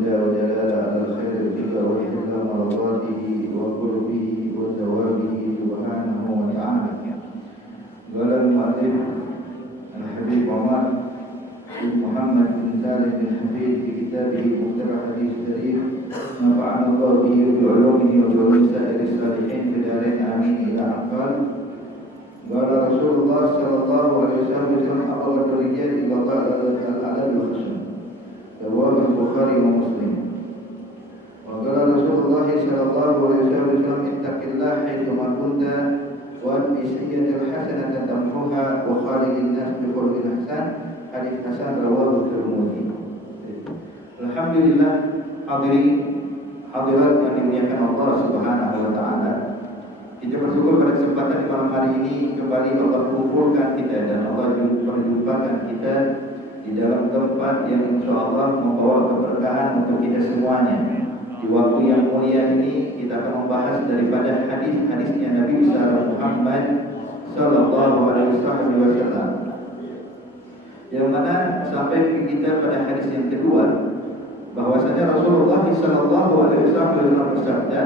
والهدى ودلالة على الخير الهدى وحفظ مرضاته وقربه وثوابه سبحانه وتعالى. قال المؤلف الحبيب عمر بن محمد بن سالم بن حفيد في كتابه مخترع حديث الشريف نفعنا الله به وبعلومه وبعلوم سائر الصالحين في دارين آمين إلى أن قال رسول الله صلى الله عليه وسلم أبغض الرجال إلى الله الأدب والخشم. رواه البخاري ومسلم. وقال رسول الله صلى الله عليه وسلم اتق الله حيثما كنت وأتبع السيئة الحسنة تمحوها وخالق الناس بخلق حسن. Hadis hasan rawahu Tirmidzi. Alhamdulillah, hadirat yang dimuliakan Allah Subhanahu wa taala. Kita bersyukur pada kesempatan di malam hari ini kembali Allah kumpulkan kita dan Allah perjumpakan kita di dalam tempat yang insyaallah membawa keberkahan untuk kita semuanya. Di waktu yang mulia ini kita akan membahas daripada hadis-hadisnya Nabi Muhammad sallallahu alaihi wasallam. Yang mana sampai kita pada hadis yang kedua bahwasanya Rasulullah sallallahu alaihi wasallam bersabda,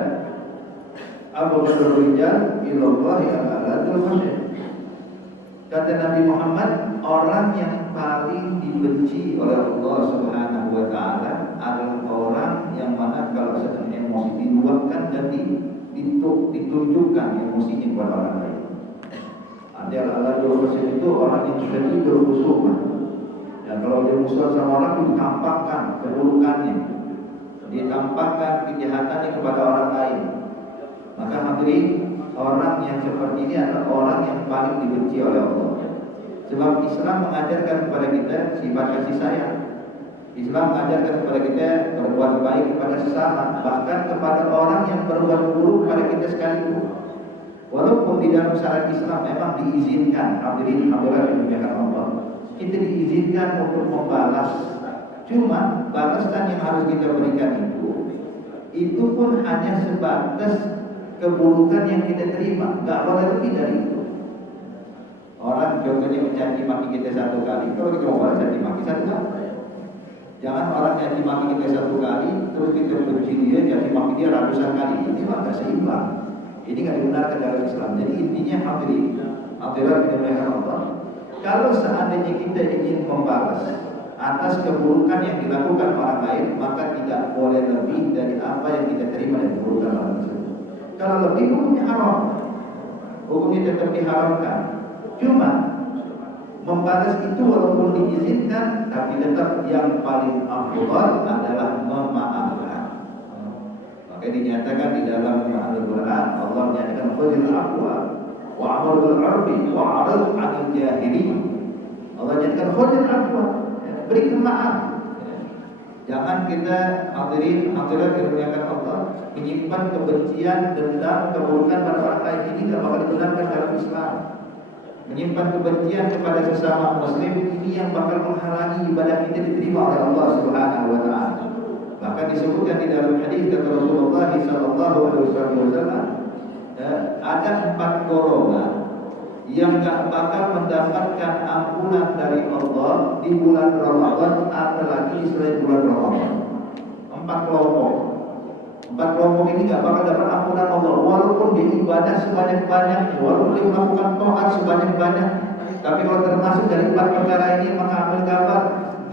"Abghadul rijal ila Allah al-aladul khasyah." Kata Nabi Muhammad, orang yang paling dibenci oleh Allah Subhanahu wa taala adalah orang yang mana kalau sedang emosi diluapkan dan ditunjukkan emosinya kepada orang lain. Ada al-aladul khasyah itu orang yang syadidul khusumah. Dan kalau dia musuh sama orang itu ditampakkan keburukannya, ditampakkan kejahatannya kepada orang lain. Maka hadirin, orang yang seperti ini adalah orang yang paling dibenci oleh Allah. Sebab Islam mengajarkan kepada kita sifat kasih sayang. Islam mengajarkan kepada kita berbuat baik kepada sesama, bahkan kepada orang yang berbuat buruk kepada kita sekalipun. Walaupun di dalam syariat Islam memang diizinkan, hadirin hadirat yang dimuliakan Allah, kita diizinkan untuk membalas. Cuma balasan yang harus kita berikan itu pun hanya sebatas keburukan yang kita terima, nggak boleh lebih dari itu. Orang contohnya mencaci maki kita satu kali, kalau kita mau balas caci maki satu kali. Jangan orang caci maki kita satu kali, terus kita benci dia, caci maki dia ratusan kali. Ini mah nggak seimbang. Ini nggak dibenarkan dalam Islam. Jadi intinya hadirat dimuliakan Allah. Kalau seandainya kita ingin membalas atas keburukan yang dilakukan orang lain, maka tidak boleh lebih dari apa yang kita terima dari keburukan orang tersebut. Kalau lebih, hukumnya haram, hukumnya tetap diharamkan. Cuma membalas itu walaupun diizinkan, tapi tetap yang paling afdal adalah memaafkan. Maka dinyatakan di dalam Al-Quran, Allah menyatakan khudil afwa wa'amur bil 'urfi wa'rid 'anil jahilin. Allah nyatakan khudil afwa, berikan maaf. Jangan kita hadirin hadirat yang dimuliakan Allah menyimpan kebencian, dendam, keburukan pada orang lain. Ini tidak bakal dibenarkan dalam Islam. Menyimpan kebencian kepada sesama muslim ini yang bakal menghalangi ibadah kita diterima oleh Allah Subhanahu wa taala. Bahkan disebutkan di dalam hadis kata Rasulullah sallallahu alaihi wasallam, ada 4 golongan yang gak bakal mendapatkan ampunan dari Allah di bulan Ramadan, apalagi selain bulan Ramadan. 4 kelompok. 4 kelompok ini gak bakal dapat ampunan Allah walaupun dia ibadah sebanyak-banyaknya, walaupun dia melakukan taat sebanyak-banyaknya. Tapi kalau termasuk dari 4 perkara ini mengambil gambar,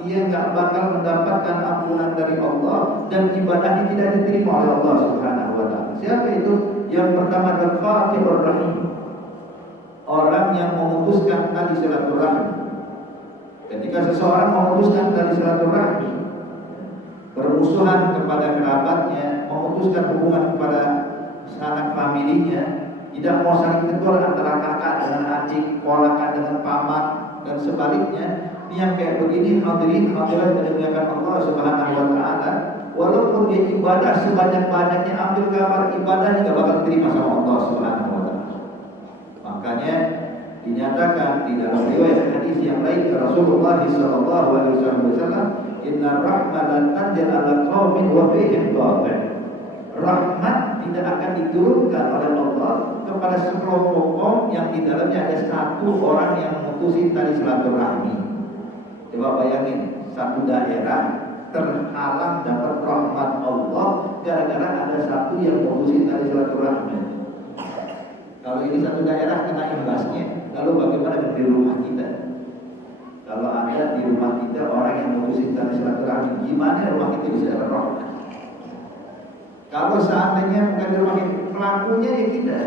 dia gak bakal mendapatkan ampunan dari Allah dan ibadahnya tidak diterima oleh Allah Subhanahu wa taala. Siapa itu? Yang pertama adalah qati'ur rahim. Orang yang memutuskan tali silaturahmi. Ketika seseorang memutuskan tali silaturahmi, bermusuhan kepada kerabatnya, memutuskan hubungan kepada sanak familinya, tidak mau saling tegur antara kakak dengan adik, ponakan dengan paman dan sebaliknya, yang kayak begini hadirin hadirat yang dimuliakan Allah Subhanahu wa taala, walaupun dia ibadah sebanyak-banyaknya, ambil gambar ibadahnya tidak bakal diterima sama Allah Subhanahu wa taala. Makanya dinyatakan di dalam riwayat hadis yang lain Rasulullah sallallahu alaihi wasallam, "Inna rahmatan tanzil 'ala qaumin wa fihim qati'." Rahmat tidak akan diturunkan oleh Allah kepada sekelompok kaum yang di dalamnya ada satu orang yang memutusin tali silaturahmi. Coba bayangin, satu daerah terhalang dapat rahmat Allah gara-gara ada satu yang memutusin tali silaturahmi. Kalau ini satu daerah kena imbasnya, lalu bagaimana di rumah kita? Kalau ada di rumah kita orang yang memutusin tali silaturahmi, gimana rumah kita bisa dapat rahmat? Kalau seandainya bukan di rumah kita, pelakunya ya kita.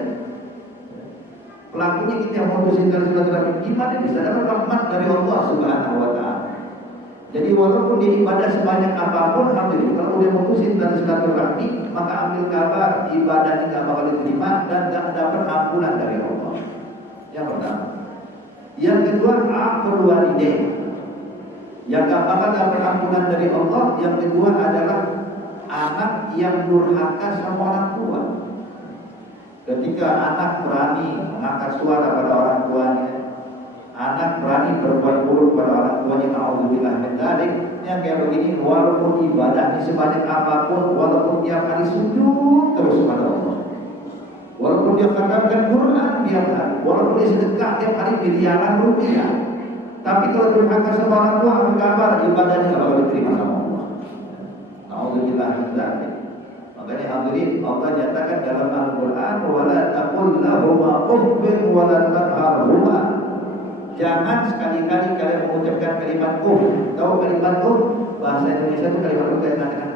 Pelakunya kita yang memutusin tali silaturahmi, gimana bisa dapat rahmat dari Allah Subhanahu wa Ta'ala? Jadi walaupun dia ibadah sebanyak apapun, alhamdulillah, kalau udah memutusin tali silaturahmi, maka ambil kabar ibadahnya nggak bakal diterima dan nggak dapat ampunan dari Allah. Yang pertama. Yang kedua, aqul walidain. Yang nggak bakal dapat ampunan dari Allah. Yang kedua adalah anak yang durhaka sama orang tua. Ketika anak berani mengangkat suara pada orang tuanya, anak berani berbuat buruk pada orang tuanya, naudzubillah min dzalik, yang kayak begini, walaupun ibadahnya sebanyak apapun, walaupun tiap hari sujud terus kepada Allah, walaupun dia katakan Quran tiap hari, walaupun dia sedekah tiap hari miliaran rupiah, tapi kalau durhaka sama orang tua, ambil kabar ibadahnya nggak bakal diterima sama Allah. Naudzubillah min dzalik. Makanya hadirin, Allah nyatakan dalam Al-Quran, wala taqul lahuma uffin wala tanharhuma. Jangan sekali-kali kalian mengucapkan kalimat Tahu kalimat bahasa Indonesia itu kalimat kayak mengatakan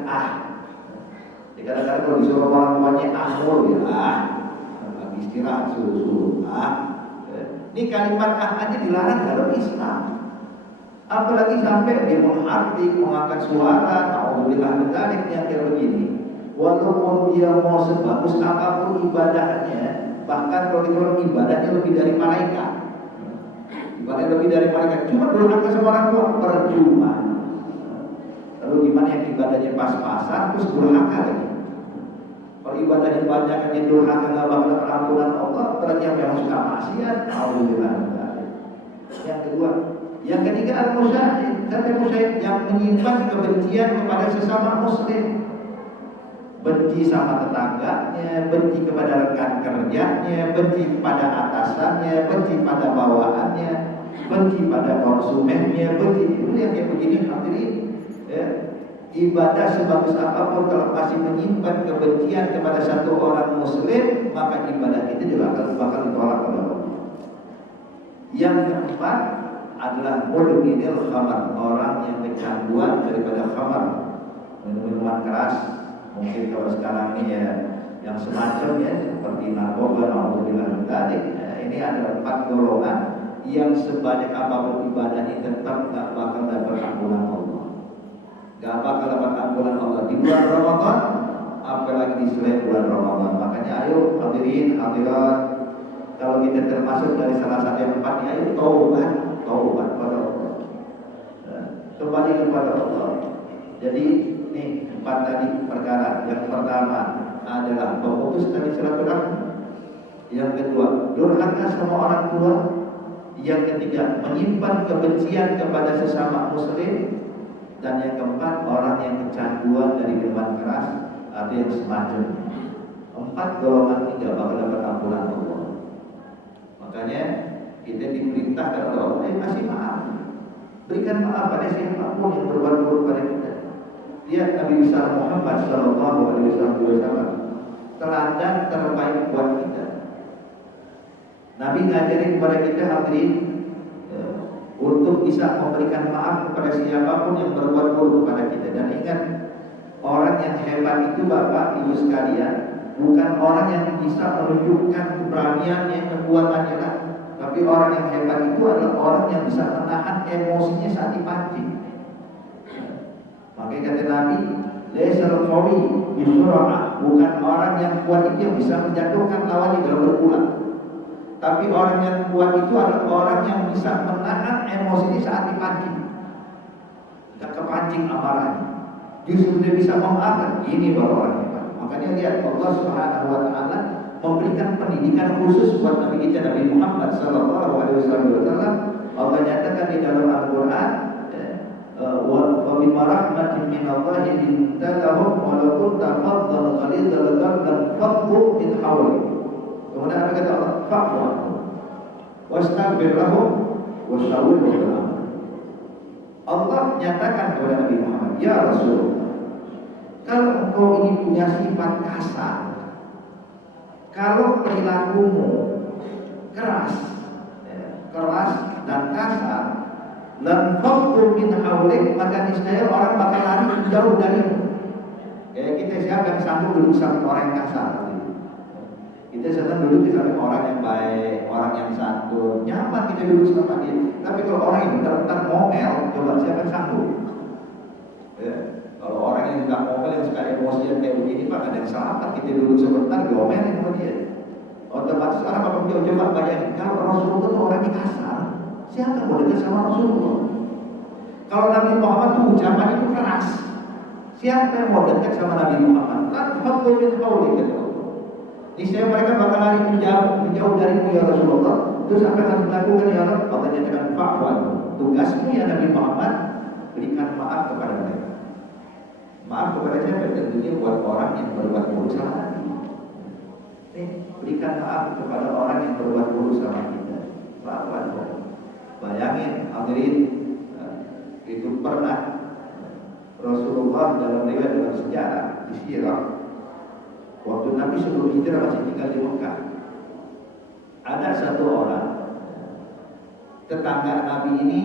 Jadi kadang-kadang kalau disuruh orang tuanya ya lagi istirahat suruh Ini kalimat aja dilarang dalam Islam. Apalagi sampai dia menghardik, mengangkat suara, naudzubillah min dzalik yang kayak begini. Walaupun dia mau sebagus apapun ibadahnya, bahkan kalau kita ibadahnya lebih dari malaikat. Ibadahnya lebih dari malaikat, cuma durhaka sama orang tua, percuma. Lalu gimana yang ibadahnya pas-pasan terus durhaka lagi? Kalau ibadahnya banyak durhaka nggak bakal ampunan Allah, berarti yang memang suka maksiat, naudzubillah. Yang kedua, yang ketiga al-musyahid, yang menyimpan kebencian kepada sesama muslim. Benci sama tetangganya, benci kepada rekan kerjanya, benci pada atasannya, benci pada bawahannya, benci pada konsumennya, benci itu yang kayak begini hadirin. Ibadah sebagus apapun kalau masih menyimpan kebencian kepada satu orang muslim, maka ibadah itu juga bakal ditolak oleh Allah. Yang keempat adalah mudminil khamar, orang yang kecanduan daripada khamar, minuman keras. Mungkin kalau sekarang ini ya yang semacamnya seperti narkoba, naudzubillah min dzalik. Ini ada 4 golongan yang sebanyak apapun ibadahnya tetap nggak bakal dapat ampunan Allah. Nggak bakal dapat ampunan Allah di bulan Ramadan, apalagi di selain bulan Ramadan. Makanya ayo hadirin hadirat, kalau kita termasuk dari salah satu yang 4 ini, ayo taubat pada Allah, kembali kepada Allah. Jadi nih 4 tadi perkara. Yang pertama adalah memutus tali silaturahmi. Yang kedua, durhaka sama orang tua. Yang ketiga, menyimpan kebencian kepada sesama muslim. Dan yang keempat, orang yang kecanduan dari minuman keras atau yang semacamnya. 4 golongan ini gak bakal dapat ampunan Allah. Makanya kita diperintahkan oleh Allah, kasih maaf. Berikan maaf pada siapapun yang berbuat buruk pada kita. Lihat Nabi besar Muhammad Sallallahu Alaihi Wasallam, teladan terbaik buat kita. Nabi ngajarin kepada kita hadirin untuk bisa memberikan maaf kepada siapapun yang berbuat buruk kepada kita. Dan ingat, orang yang hebat itu Bapak Ibu sekalian, bukan orang yang bisa menunjukkan keberaniannya, kekuatannya, tapi orang yang hebat itu adalah orang yang bisa menahan emosinya saat dipancing. Makanya kata Nabi, laisal qawi bisur'ah, bukan orang yang kuat itu yang bisa menjatuhkan lawannya dalam berpulang. Tapi orang yang kuat itu adalah orang yang bisa menahan emosi saat dipancing. Tidak kepancing amarahnya, justru dia bisa memaafkan. Ini baru orang hebat. Makanya lihat, Allah Subhanahu wa Ta'ala memberikan pendidikan khusus buat Nabi kita, Nabi Muhammad Sallallahu Alaihi Wasallam. Allah nyatakan di dalam Al-Quran, wa bima rahmatin minallahi linta lahum wa law kunta faddan ghalidhal qalbi faddu min hawlik. Kemudian apa kata Allah? Fa'fu wastaghfir lahum wasyawirhum fil amr. Allah nyatakan kepada Nabi Muhammad, ya Rasulullah, kalau engkau ini punya sifat kasar, kalau perilakumu keras, keras dan kasar, lan faqtu min haulik, maka niscaya orang bakal lari jauh darimu. Kayak kita siapa yang sanggup duduk sama orang yang kasar? Kita senang duduk di samping orang yang baik, orang yang santun, nyaman kita duduk sama dia. Tapi kalau orang yang bentar-bentar ngomel, coba siapa yang sanggup? Ya. Kalau orang yang nggak ngomel, yang suka emosi yang kayak begini, Pak, ada yang selamat kita duduk sebentar, diomelin sama dia. Otomatis orang apa coba bayangin, kalau Rasulullah itu orangnya kasar, siapa mau dekat sama Rasulullah? Kalau Nabi Muhammad itu ucapan itu keras, siapa yang mau dekat sama Nabi Muhammad? Lan faqul min qawli kata Allah. Niscaya mereka bakal lari menjauh darimu ya Rasulullah. Terus apa yang harus dilakukan ya Allah? Allah nyatakan fa'wan. Tugasmu ya Nabi Muhammad, berikan maaf kepada mereka. Maaf kepada siapa? Tentunya buat orang yang berbuat buruk sama kita. Berikan maaf kepada orang yang berbuat buruk sama kita. Fa'wan. Bayangin, hadirin, itu pernah Rasulullah dalam riwayat dalam sejarah di sirah, waktu Nabi sebelum hijrah masih tinggal di Mekah, ada satu orang tetangga Nabi ini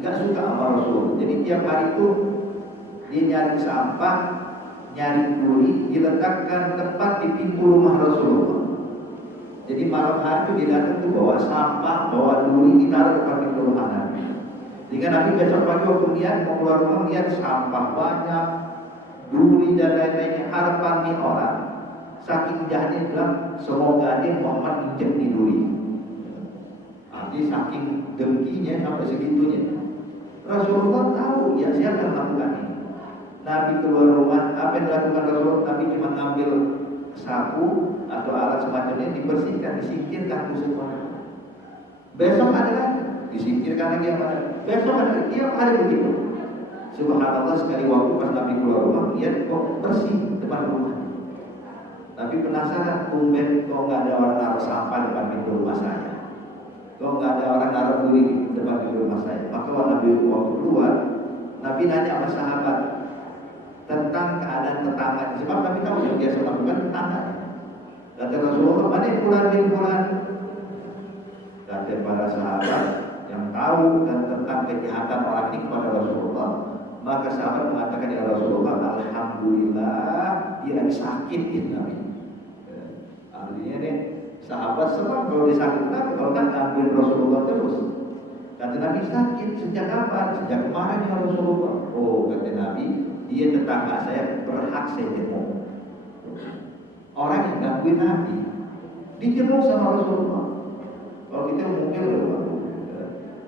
nggak suka sama Rasul. Jadi tiap hari itu dia nyari sampah, nyari duri, diletakkan tepat di pintu rumah Rasulullah. Jadi malam hari itu dia datang tuh bawa sampah, bawa duri, ditaruh depan pintu rumah Nabi. Jika Nabi besok pagi waktu lihat mau keluar rumah, lihat sampah banyak, duri dan lain-lainnya, harapan nih orang. Saking jahatnya bilang, semoga dia Muhammad injek di duri. Jadi saking dengkinya sampai segitunya. Rasulullah tahu ya siapa yang melakukan ini. Nabi keluar rumah, apa yang dilakukan Rasulullah? Nabi cuma ngambil sapu atau alat semacamnya, dibersihkan, disingkirkan itu semua. Besok ada lagi, disingkirkan lagi apa? Besok ada lagi, tiap hari begitu. Subhanallah, sekali waktu pas Nabi keluar rumah, lihat kok bersih depan rumah. Tapi penasaran, tumben kok nggak ada orang naruh sampah depan pintu rumah saya. Kok nggak ada orang naruh duri di depan pintu rumah saya. Maka Nabi waktu keluar, Nabi nanya sama sahabat tentang keadaan tetangga. Sebab Nabi tahu yang biasa lakukan tetangga. Kata Rasulullah, mana pulang bin pulang? Kata para sahabat yang tahu dan tentang kejahatan orang ini kepada Rasulullah, maka sahabat mengatakan ya Rasulullah, alhamdulillah dia lagi sakit ya Nabi. Artinya nih sahabat senang kalau dia sakit, kenapa? Kalau kan gangguin Rasulullah terus. Kata Nabi, sakit sejak kapan? Sejak kemarin ya Rasulullah. Oh, kata Nabi, dia tetangga saya, berhak saya jenguk. Orang yang gangguin Nabi dijenguk sama Rasulullah. Kalau kita mungkin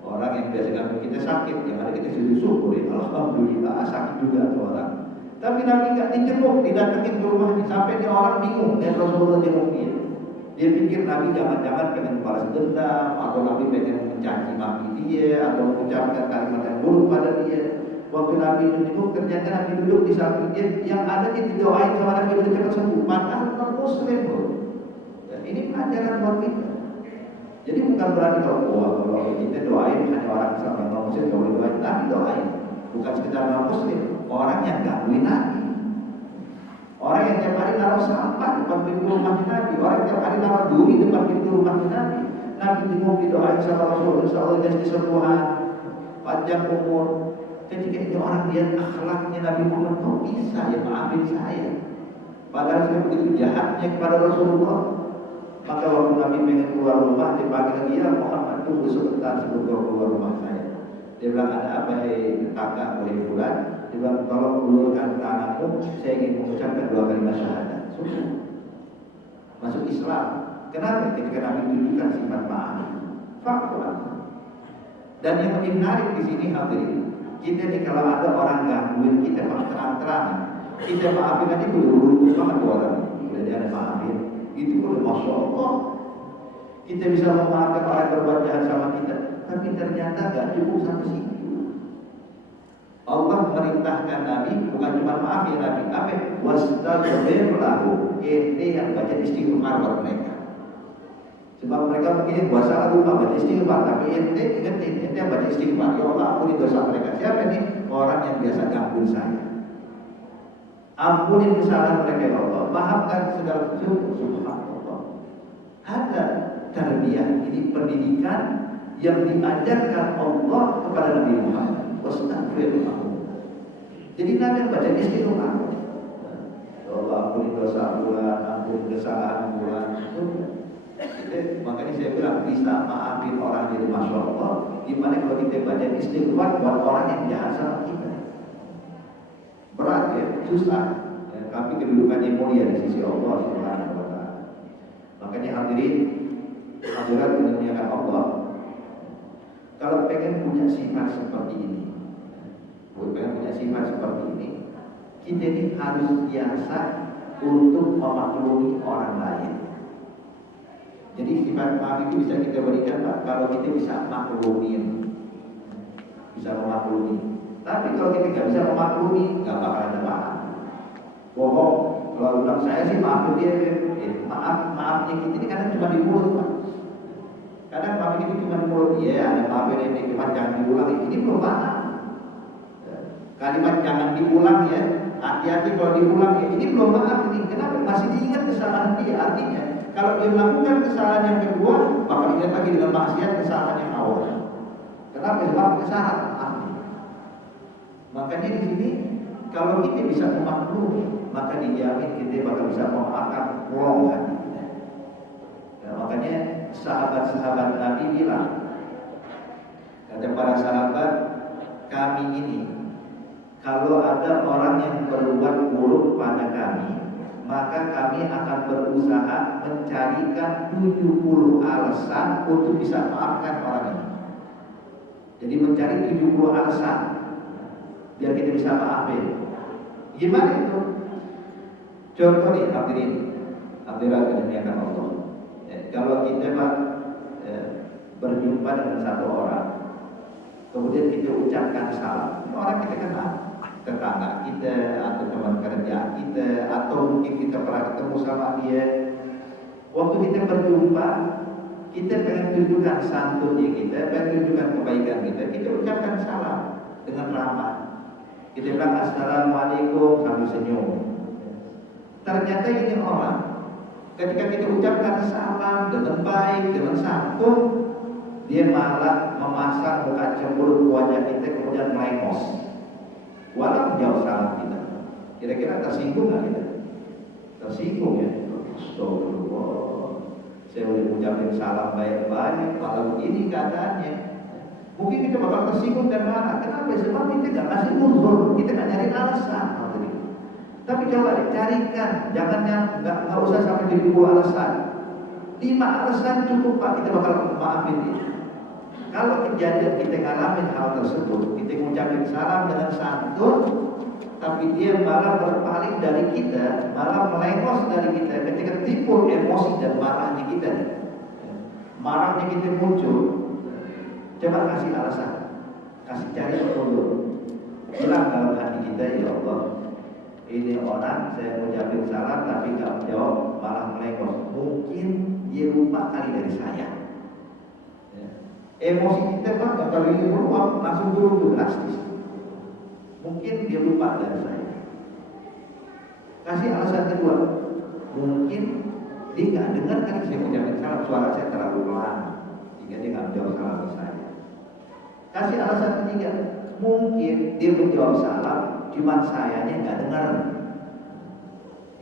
orang yang biasa gangguin kita sakit, yang ada kita sudah syukuri, alhamdulillah sakit juga tuh orang. Tapi Nabi nggak dijenguk, didatengin ke rumahnya sampai dia orang bingung dan Rasulullah jenguk dia. Dia pikir Nabi jangan-jangan pengen balas dendam, atau Nabi pengen mencaci maki dia, atau mengucapkan kalimat yang buruk pada dia. Waktu Nabi menjenguk, ternyata Nabi duduk di samping dia, yang ada dia didoain sama Nabi untuk cepat sembuh. Padahal non Muslim loh. Dan ini pelajaran buat kita. Jadi bukan berarti kalau kita doain hanya orang Islam yang non Muslim boleh doain, Nabi doain. Bukan sekedar non Muslim, orang yang gangguin Nabi. Orang yang tiap hari naruh sampah depan pintu rumah Nabi, orang yang tiap hari naruh duri depan pintu rumah Nabi. Nabi jenguk didoain sama Rasul, insya Allah dikasih kesembuhan, panjang umur. Jadi ketika orang lihat akhlaknya Nabi Muhammad, kok bisa ya maafin saya? Padahal saya begitu jahatnya kepada Rasulullah. Maka waktu Nabi pengen keluar rumah, dia panggil lagi, ya Muhammad tunggu sebentar sebelum kau keluar rumah saya. Dia bilang, ada apa tetangga boleh bulan? Dia bilang, tolong ulurkan tanganmu, saya ingin mengucapkan 2 kalimat syahadat. Sudah masuk Islam. Kenapa? Ketika Nabi tunjukkan sifat maaf, faktual. Dan yang lebih menarik di sini hadirin, kita nih kalau ada orang gangguin kita terang-terangan, kita maafin aja buru-buru banget orang. Udah dia maafin, itu udah masya Allah. Kita bisa memaafkan orang berbuat jahat sama kita, tapi ternyata gak cukup sampai situ. Allah merintahkan Nabi bukan cuma maaf ya Nabi, apa? Wastaghfir lahu, ente yang baca istighfar buat mereka. Sebab mereka mungkin buat salah lupa baca istighfar, tapi ente ingetin, ente yang baca istighfar. Ya Allah ampuni dosa mereka. Siapa nih? orang yang biasa gangguin saya. Ampuni kesalahan mereka ya Allah, maafkan segala sesuatu. Subhanallah. Ada tarbiyah, ini pendidikan yang diajarkan Allah kepada Nabi Muhammad. Wastaghfirullah. Jadi Nabi baca istighfar. Ya Allah, ampuni dosa bulan, ampuni kesalahan bulan. Jadi, makanya saya bilang bisa maafin orang jadi masya Allah. Gimana kalau kita baca istighfar buat orang yang jahat sama kita? Berat ya, susah. Ya, tapi kedudukannya mulia di sisi Allah Subhanahu wa Ta'ala. Makanya hadirin, hadirat dimuliakan Allah. Kalau pengen punya sifat seperti ini, kita ini harus biasa untuk memaklumi orang lain. Jadi sifat maaf itu bisa kita berikan Pak, kalau kita bisa maklumin, bisa memaklumi. Tapi kalau kita nggak bisa memaklumi, nggak bakal ada maaf. Bohong. Kalau bilang saya sih maafin dia, maafnya kita ini kadang cuma di mulut Pak. Kadang maaf itu cuma di mulut, iya ada maafin ini, cuma jangan diulang. Ini belum maaf. Kalimat jangan diulang ya, hati-hati kalau diulang ya, ini belum maaf ini. Kenapa? Masih diingat kesalahan dia. Artinya kalau dia melakukan kesalahan yang kedua, bakal ingat lagi dengan maksiat kesalahan yang awal. Kenapa? Sebab kesalahan maaf. Makanya di sini kalau kita bisa memaklumi, maka dijamin kita bakal bisa memaafkan wrong hati kita. Ya, makanya sahabat-sahabat Nabi bilang, kata para sahabat, kami ini kalau ada orang yang berbuat buruk pada kami, maka kami akan berusaha mencarikan 70 alasan untuk bisa maafkan orang ini. Jadi mencari 70 alasan biar kita bisa maafin. Gimana itu? Contoh nih hadirin, hadirat dimuliakan Allah. Kalau kita berjumpa dengan satu orang, kemudian kita ucapkan salam, orang kita kenal, tetangga kita atau teman kerja kita atau mungkin kita pernah ketemu sama dia. Waktu kita berjumpa, kita pengen tunjukkan santunnya kita, pengen tunjukkan kebaikan kita ucapkan salam dengan ramah. Kita bilang assalamualaikum sambil senyum. Ternyata ini orang ketika kita ucapkan salam dengan baik, dengan santun, dia malah memasang muka cemberut wajah kita kemudian melengos. Walau jauh salam kita, kira-kira tersinggung nggak kita? Tersinggung ya. Astagfirullah. Saya udah ucapin salam baik-baik, malah begini keadaannya. Mungkin kita bakal tersinggung dan marah. Kenapa? Sebab kita nggak kasih uzur, kita nggak nyari alasan. Tapi coba deh, carikan, jangan nggak usah sampai 70 alasan. 5 alasan cukup Pak, kita bakal maafin dia. Kalau kejadian kita ngalamin hal tersebut, kita mengucapkan salam dengan santun, tapi dia malah berpaling dari kita, malah melengos dari kita, ketika timbul emosi dan marahnya kita, marahnya kita muncul, coba kasih alasan, kasih cari petunjuk, bilang dalam hati kita, ya Allah, ini orang saya mengucapkan salam tapi nggak menjawab, malah melengos, mungkin dia lupa kali dari saya. Emosi kita kan kalau ini beruap langsung turun drastis. Mungkin dia lupa dari saya. Kasih alasan kedua, mungkin dia nggak dengar kan saya mengucapkan salam, suara saya terlalu pelan, sehingga dia nggak menjawab salam ke saya. Kasih alasan ketiga, mungkin dia menjawab salam, cuma sayanya nggak dengar.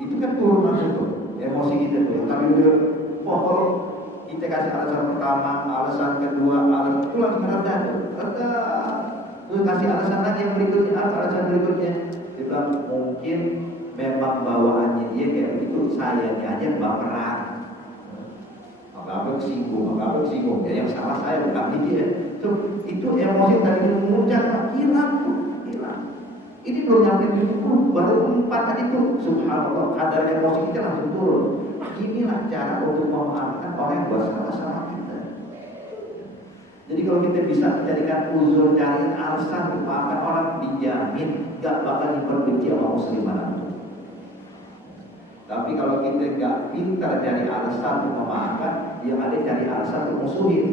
Itu kan turun langsung tuh, emosi kita tuh. Tapi udah, kalau kita kasih alasan pertama, alasan kedua, alasan itu langsung reda tuh. Terus kasih alasan lagi yang berikutnya, alasan berikutnya. Dia bilang mungkin memang bawaannya dia kayak begitu, sayangnya aja baperan. Apa kesinggung. Ya yang salah saya bukan dia. Itu emosi tadi mengucap hilang. Ini belum nyampe 70, baru 4 tadi tuh. Subhanallah, kadar emosi kita langsung turun. Inilah cara untuk memaafkan orang yang buat salah sama kita. Jadi kalau kita bisa menjadikan uzur, cari alasan untuk memaafkan orang, dijamin gak bakal diperbenci sama muslim manapun. Tapi kalau kita gak pintar cari alasan untuk memaafkan, yang ada cari alasan untuk musuhin.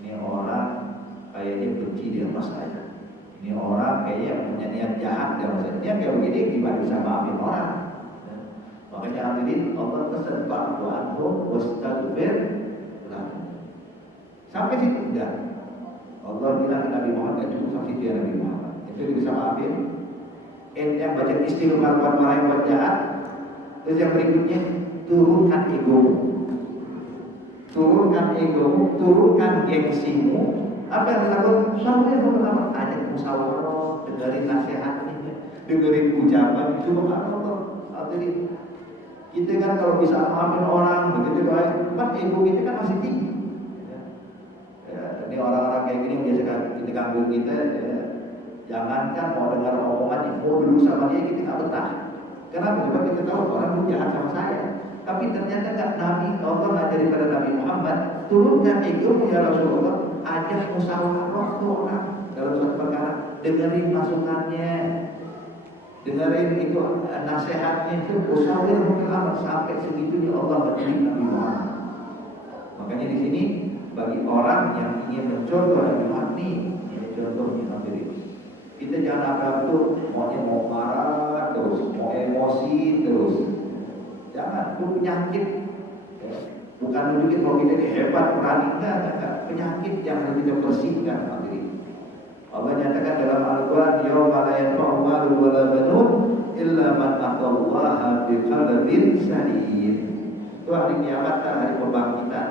Ini orang kayaknya benci dia sama saya. Ini orang kayaknya punya niat jahat, ya maksudnya kayak begini gimana bisa maafin orang? Makanya hadirin Allah pesan fa'fu anhum wastaghfir lahum. Sampai situ enggak. Allah bilang ke Nabi Muhammad gak cukup sampai situ ya Nabi Muhammad. Itu dia bisa maafin. Yang baca istighfar buat orang yang buat jahat. Terus yang berikutnya turunkan egomu. Turunkan egomu, turunkan gengsimu. Apa yang dilakukan? Sampai pertama ajak musyawarah, dengerin nasihatnya, dengerin ucapan, subhanallah. Hadirin, kita kan kalau bisa maafin orang begitu baik, kan ego kita kan masih tinggi. Ini orang-orang kayak gini biasa kan kita ganggu kita. Jangankan mau dengar omongan mau dulu sama dia kita nggak betah. Kenapa? Sebab kita tahu orang itu jahat sama saya. Tapi ternyata nggak, Nabi Allah ngajari pada Nabi Muhammad, turunkan ego ya Rasulullah, ajak musyawarah tuh orang dalam suatu perkara, dengerin masukannya, dengerin itu nasihatnya, itu usahawir mungkin sampai segitunya Allah mendidik Nabi Muhammad. Makanya di sini bagi orang yang ingin mencontoh Nabi Muhammad nih, ini contohnya hadirin. Kita jangan anggap tuh mau marah terus, mau emosi terus. Jangan, itu penyakit. Bukan nunjukin kalau kita ini hebat, berani, enggak. Penyakit yang harus kita bersihkan hadirin. Allah nyatakan dalam Al-Quran, yauma la yanfa'u malun wala banun illa man atallaha biqalbin salim. Itu hari kiamat, hari pembangkitan.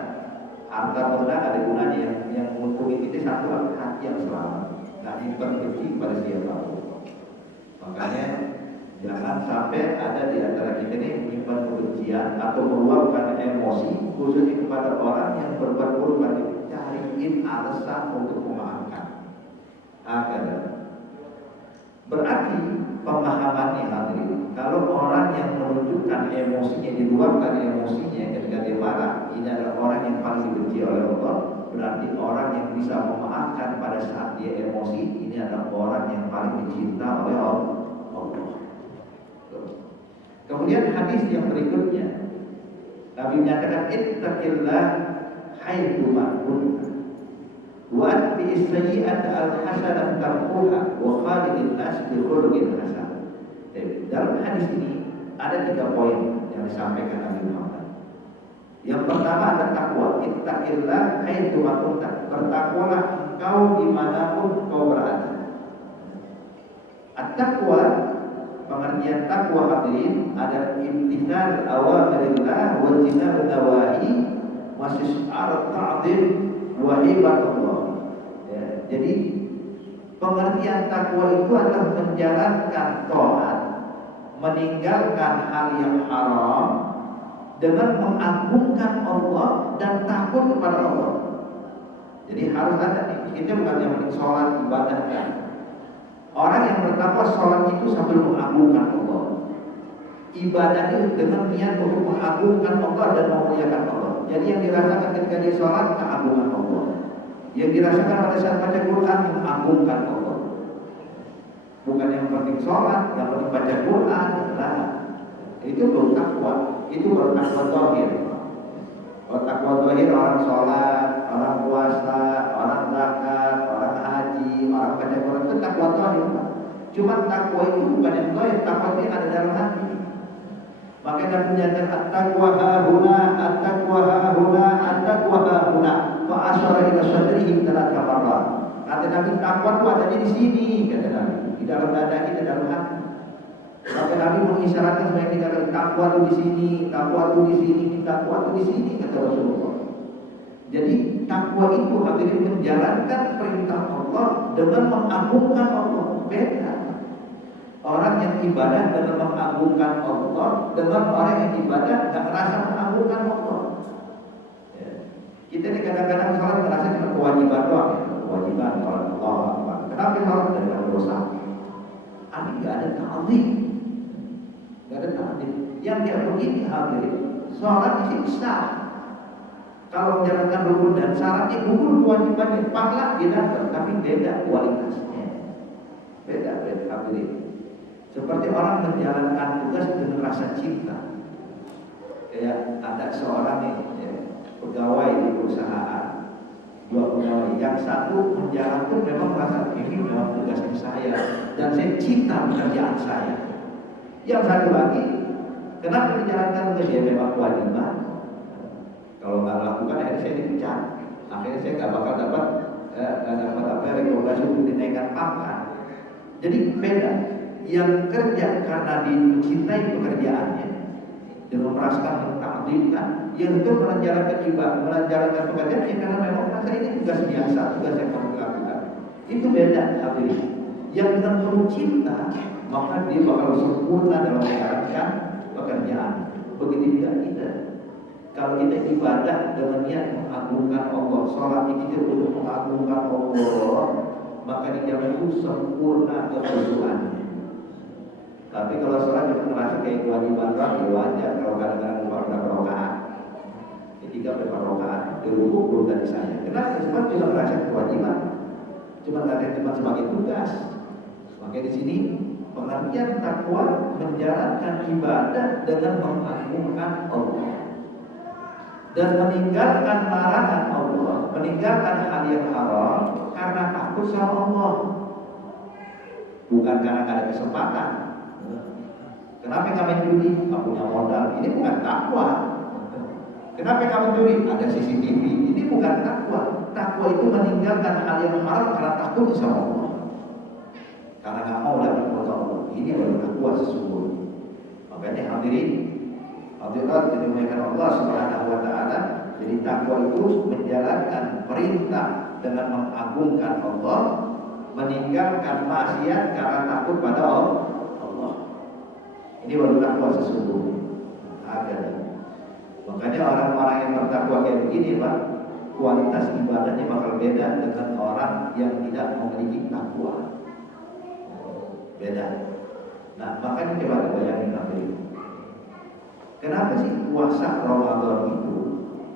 Harta benda ada gunanya, yang menguntungkan kita satu hati yang selamat. Nah, ini benci pada siapapun. Makanya jangan sampai ada di antara kita ini menyimpan kebencian atau meluapkan emosi khususnya kepada orang yang berbuat buruk. Cariin alasan untuk memaafkan. Berarti pemahamannya hadirin, kalau orang yang menunjukkan emosinya, diluapkan emosinya ketika dia marah, ini adalah orang yang paling dibenci oleh Allah. Berarti orang yang bisa memaafkan pada saat dia emosi, ini adalah orang yang paling dicinta oleh Allah. Kemudian hadis yang berikutnya, Nabi menyatakan ittaqillah haitsu ma kunta wa atbi'is sayyi'ata al-hasanata tamhuha wa khaliqin nas bi khuluqin hasan. Dalam hadis ini ada 3 poin yang disampaikan Nabi Muhammad. Yang pertama ada takwa, ittaqillah haitsu ma kunta. Bertakwalah engkau dimanapun engkau berada. At-taqwa, pengertian takwa hadirin adalah imtithal awamirillah wa jinab nawahi wa sis'ar ta'zim wa hibatullah. Ya, jadi pengertian takwa itu adalah menjalankan taat, meninggalkan hal yang haram dengan mengagungkan Allah dan takut kepada Allah. Jadi harus ada nih, kita bukan yang penting sholat ibadah kan. Orang yang bertakwa sholat itu sambil mengagungkan Allah. Ibadah itu dengan niat untuk mengagungkan Allah dan memuliakan Allah. Jadi yang dirasakan ketika dia sholat, keagungan Allah. Yang dirasakan pada saat baca Quran, mengagungkan Allah. Bukan yang penting sholat, yang penting baca Quran. Nah, itu baru takwa. Itu baru takwa zahir. Kalau takwa zahir orang sholat, orang puasa, orang zakat, orang haji, orang baca Quran, itu takwa zahir. Cuma takwa itu bukan yang zahir, takwa itu ada dalam hati. Maka Nabi menyatakan at-taqwa hahuna, at-taqwa hahuna, at-taqwa hahuna. Fa asyara ila sadrihi 3 marrat. Kata Nabi, takwa itu adanya di sini, kata Nabi, di dalam dada kita, dalam hati. Maka Nabi mengisyaratkan supaya kita kata takwa itu di sini, takwa itu di sini, takwa itu di sini, kata Rasulullah. Jadi takwa itu hadirin menjalankan perintah Allah dengan mengagungkan Allah. Beda. Orang yang ibadah dengan mengagungkan Allah dengan orang yang ibadah tidak merasa mengagungkan Allah. Ya. Kita ini kadang-kadang sholat merasa cuma kewajiban doang, ya. Kewajiban sholat Allah. Kenapa sholat dari dosa? Ini tidak ada ta'zim, tidak ada ta'zim. Yang dia begini hadirin, sholat disiksa. Kalau menjalankan rukun dan syaratnya, rukun kewajibannya, pahala dia dapat, tapi beda kualitasnya. Beda hadirin. Seperti orang menjalankan tugas dengan rasa cinta. Kayak ada seorang nih, ya, pegawai di perusahaan, dua pegawai. Yang satu menjalankan memang merasa ini memang tugasnya saya dan saya cinta pekerjaan saya. Yang satu lagi, kenapa dijalankan tugas dia memang kewajiban. Kalau nggak lakukan akhirnya saya dipecat. Akhirnya saya nggak bakal dapat rekomendasi untuk dinaikkan pangkat. Jadi beda. Yang kerja karena dicintai pekerjaannya, dengan merasakan mengtakdirkan, yang itu menjalankan ibadah, menjalankan pekerjaannya karena memang merasa ini tugas biasa, tugas yang kamu lakukan. Itu beda hadirin. Yang dengan penuh cinta, maka dia bakal sempurna dalam menjalankan pekerjaan. Begitu juga kita. Kalau kita ibadah dengan niat mengagungkan Allah, sholat kita untuk mengagungkan Allah, maka dijamin itu sempurna kebersuhannya. Tapi kalau sholat juga merasa kayak kewajiban ya wajar kalau kadang-kadang lupa berapa rakaat. Ketika berapa rakaat, dirukuk belum dari saya. Kenapa? Sebab cuma merasa kewajiban, cuma sebagai tugas. Makanya di sini pengertian takwa menjalankan ibadah dengan mengagungkan Allah dan meninggalkan larangan Allah, meninggalkan hal yang haram karena takut sama Allah, bukan karena ada kesempatan. Kenapa kamu judi? Nggak punya modal. Ini bukan takwa. Kenapa kamu judi? Ada CCTV. Ini bukan takwa. Takwa itu meninggalkan hal yang haram karena takut sama Allah, karena nggak mau lagi kepada Allah. Ini baru takwa sesungguhnya. Makanya hadirin dimuliakan Allah Subhanahu Wa Taala. Jadi takwa itu menjalankan perintah dengan mengagungkan Allah, meninggalkan maksiat karena takut pada Allah. Ini baru takwa sesungguhnya. Makanya orang-orang yang bertakwa kayak begini, Pak, kualitas ibadahnya bakal beda dengan orang yang tidak memiliki takwa. Beda. Nah, makanya coba bayangin nanti. Kenapa sih puasa Ramadan itu?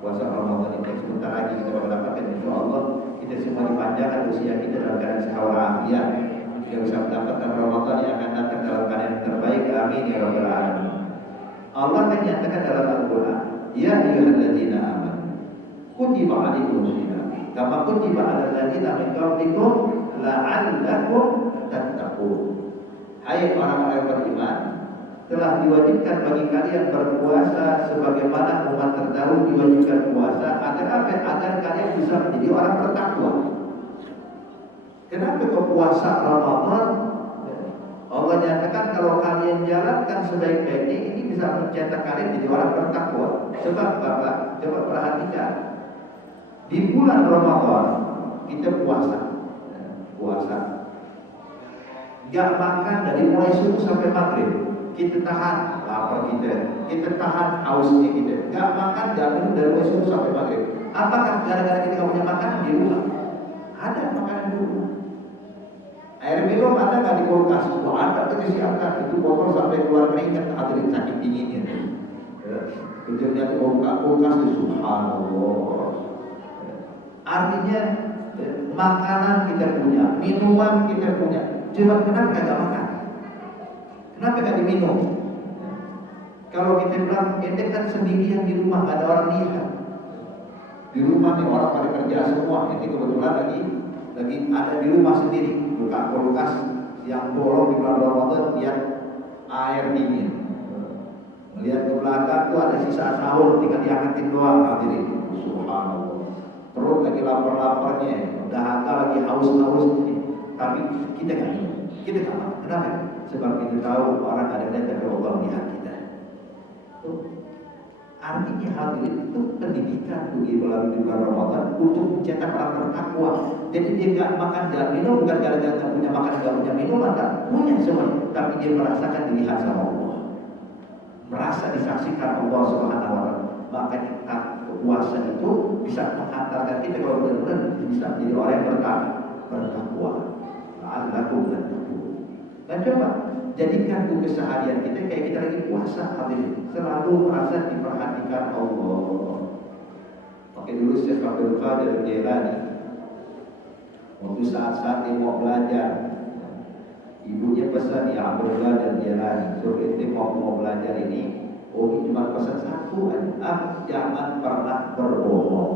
Puasa Ramadan itu sebentar lagi kita bakal dapatkan, insya Allah kita semua dipanjangkan usia kita dalam keadaan sehat walafiat. Kita bisa mendapatkan Ramadan yang akan datang dalam keadaan yang terbaik. Amin ya rabbal alamin. Allah menyatakan dalam Al-Quran, ya ayyuhalladzina amanu kutiba alaikumus shiyam kama kutiba alal ladzina min qablikum la'allakum tattaqun. Hai orang-orang yang beriman, telah diwajibkan bagi kalian berpuasa sebagaimana umat terdahulu diwajibkan puasa agar apa? Agar kalian bisa menjadi orang bertakwa. Kenapa kau puasa Ramadan? Allah nyatakan kalau kalian jalankan sebaik-baiknya, ini bisa mencetak kalian jadi orang bertakwa. Sebab Bapak, coba perhatikan, di bulan Ramadan kita puasa, gak makan dari mulai subuh sampai maghrib. Kita tahan lapar kita tahan hausnya kita, gak makan, gak minum dari mulai subuh sampai maghrib. Apakah gara-gara kita gak punya makanan di rumah? Ada makanan di rumah. Air minum ada nggak di kulkas? Itu ada, itu disiapkan. Itu botol sampai keluar keringat, hadirin sakit dinginnya. Kemudian buka kulkas itu subhanallah. Artinya makanan kita punya, minuman kita punya. Coba kenapa nggak makan? Kenapa nggak diminum? Kalau kita bilang ente kan sendirian di rumah, nggak ada orang lihat. Di rumah nih orang pada kerja semua. Ini kebetulan lagi ada di rumah sendiri. Buka kulkas yang bolong di bulan Ramadan, lihat air dingin. Melihat ke belakang tuh ada sisa sahur, tinggal diangkatin doang, hadirin. Subhanallah. Perut lagi lapar-laparnya, dahaga lagi haus-haus. Tapi kita nggak minum, kita nggak makan. Kenapa? Sebab kita tahu orang ada dan tapi Allah melihat kita. Artinya hadirin itu pendidikan di bulan Ramadan untuk mencetak orang bertakwa. Jadi dia nggak makan nggak minum bukan gara-gara nggak punya makan nggak punya minum, nggak punya semuanya, tapi dia merasakan dilihat sama Allah, merasa disaksikan Allah Subhanahu Wa Taala. Makanya puasa itu bisa menghantarkan kita kalau benar-benar bisa menjadi orang yang bertakwa. La'allakum tattaqun. Dan coba jadikan itu keseharian kita kayak kita lagi puasa, hadirin, selalu merasa diperhatikan Allah. Oke, dulu Syekh Abdul Qadir Jailani waktu saat-saat dia mau belajar, ibunya pesan, ya Abdul Qadir Jailani, suruh ente mau belajar ini, ini cuma pesan satu aja, jangan pernah berbohong.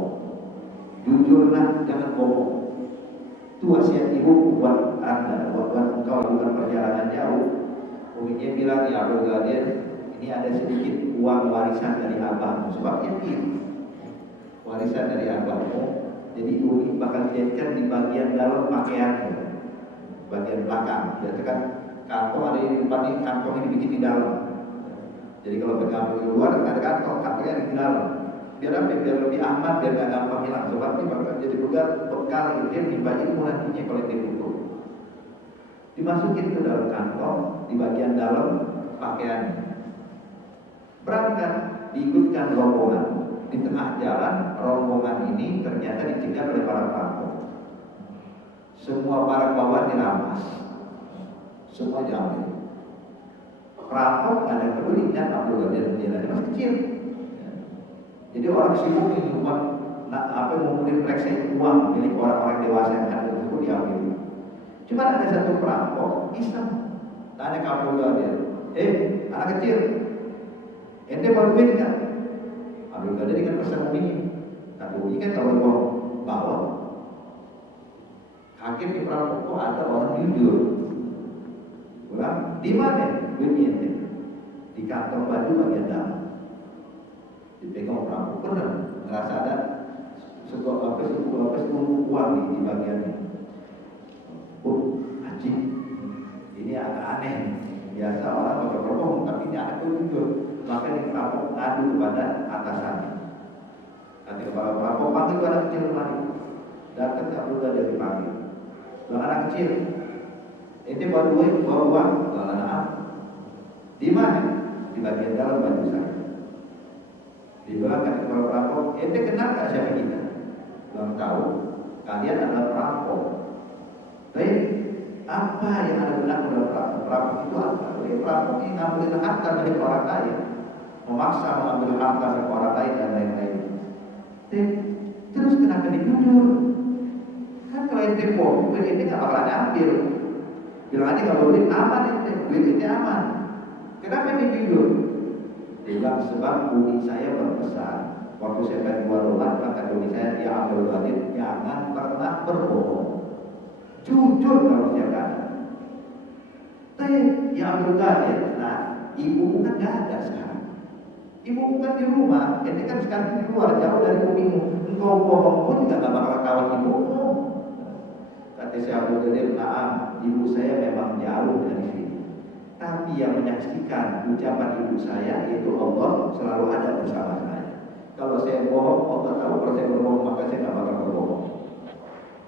Jujurlah, jangan bohong. Itu wasiat ibu buat Anda, buat engkau lakukan perjalanan jauh. Uminya bilang, ya Abdul Qadir, ini ada sedikit uang warisan dari abang. Sebabnya ini warisan dari abangmu. Jadi Umi bakal jadikan di bagian dalam pakaiannya, bagian belakang. Biasa kan kantong ada di depan ini, kantong ini dibikin di dalam. Jadi kalau bergambar di luar ada kantong, kantongnya ada di dalam. Biar apa? Biar lebih aman, biar gak gampang hilang. Sebab ini bakal jadi bekal intim nimba ilmu nantinya kalau itu butuh. Dimasukin ke dalam kantong di bagian dalam pakaiannya. Berangkat, diikutkan rombongan. Di tengah jalan, rombongan ini ternyata dikejar oleh para perampok. Semua barang bawaan dirampas, semua diambil. Perampok gak ada yang peduli, dan Abdul Qadir dia masih kecil. Jadi orang sibuk ini cuma apa mau mendeteksi uang milik orang-orang dewasa yang ada itu diambil. Cuma ada satu perampok iseng tanya ke Abdul Qadir, anak kecil, ente mau duit nggak? Abdul Qadir kan pesan Umi, tapi Umi kan kalau mau bawa, kaget di perampok kok ada orang jujur. Pulang, di mana duitnya ente? Di kantong baju bagian dalam. Dipegang perampok, benar ngerasa ada sebuah uang di bagiannya. Haji, ini agak aneh. Biasa orang bakal berbohong, tapi ini ada jujur. Maka ini perampok ngadu kepada atasannya. Nanti kepala perampok panggil anak kecil kemari. Datang tak perlu ada dipanggil. Bilang anak kecil, ini bawa duit, bawa uang. Bilang anak, di mana? Di bagian dalam baju saya. Dibilang kata kepala perampok, ente kenal gak siapa kita? Belum tahu, kalian adalah perampok. Tapi apa yang ada benar dalam perampok? Perampok itu apa? Perampok ini ngambil harta milik orang lain, memaksa mengambil harta milik orang lain dan lain-lain. Terus kenapa dijujur? Kan kalau ente bohong, duit ente gak bakalan ambil. Bilang aja kalau duit aman ente, duit ente aman. Kenapa ente jujur? Dia bilang sebab Umi saya berpesan waktu saya pengen keluar rumah, kata Umi saya, ya Abdul Qadir, jangan pernah berbohong, jujur kalau siap kata. Tapi ya Abdul Qadir, nah ibu kan gak ada sekarang, ibu kan di rumah, ini kan sekarang di luar jauh dari umimu, engkau bohong pun juga gak bakal kawan ibumu. Kata si Abdul Qadir, nah ibu saya memang jauh dari sini, tapi yang menyaksikan ucapan ibu saya yaitu Allah selalu ada bersama saya. Kalau saya bohong, Allah tahu. Kalau saya berbohong, maka saya tidak bakal berbohong.